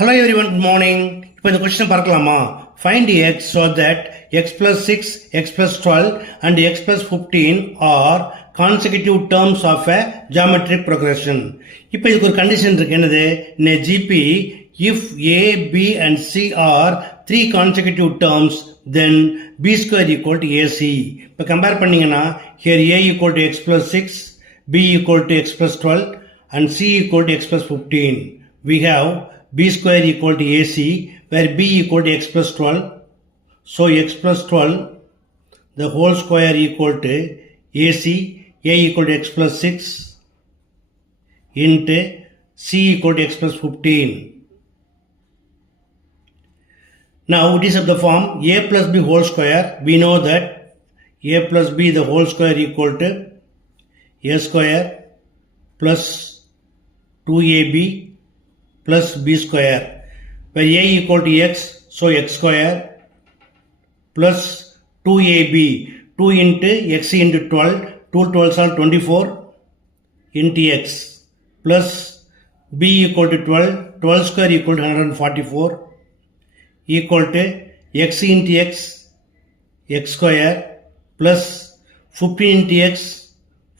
Hello everyone, good morning. இப்போ இந்த question பார்க்கலாமா? Find x so that x plus 6, x plus 12 and x plus 15 are consecutive terms of a geometric progression. இப்போ இதுக்கு ஒரு condition இருக்கு. என்னது? In a GP, if a, b and c are three consecutive terms, then b square equal to ac. இப்போ compare பண்ணீங்கன்னா here a equal to x plus 6, b equal to x plus 12 and c equal to x plus 15. We have b square equal to ac where b equal to x plus 12. So x plus 12 the whole square equal to ac, a equal to x plus 6 into c equal to x plus 15. Now it is of the form a plus b whole square. We know that a plus b the whole square equal to a square plus 2ab plus b square, where a equal to x, so x square plus 2ab, 2 into x into 12, 2 12s are 24 into x, plus b equal to 12, 12 square equal to 144, equal to x into x, x square plus 15 into x,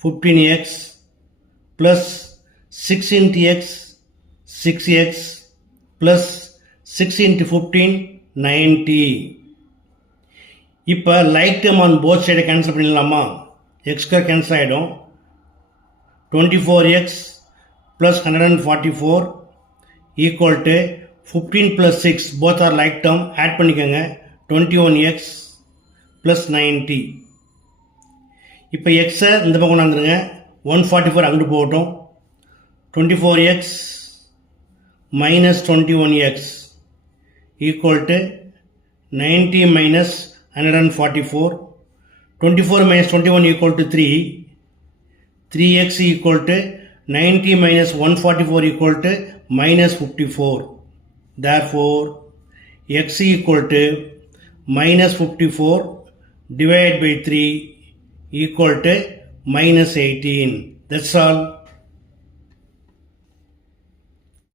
15x plus 6 into x, 6x plus 6 into 15, 90. இப்போ like term on both சைடை cancel பண்ணிடலாமா? X square cancel ஆகிடும். 24x plus 144 equal to 15 plus 6, both are like term, add பண்ணிக்கோங்க. 21x plus 90. இப்போ எக்ஸை இந்த பக்கம் கொண்டாந்துருங்க. 144 அங்கிட்டு போகட்டும். 24x minus 21x equal to 90 minus 144. 24 minus 21 equal to 3. 3x equal to 90 minus 144 equal to minus 54. Therefore, x equal to minus 54 divided by 3 equal to minus 18. That's all.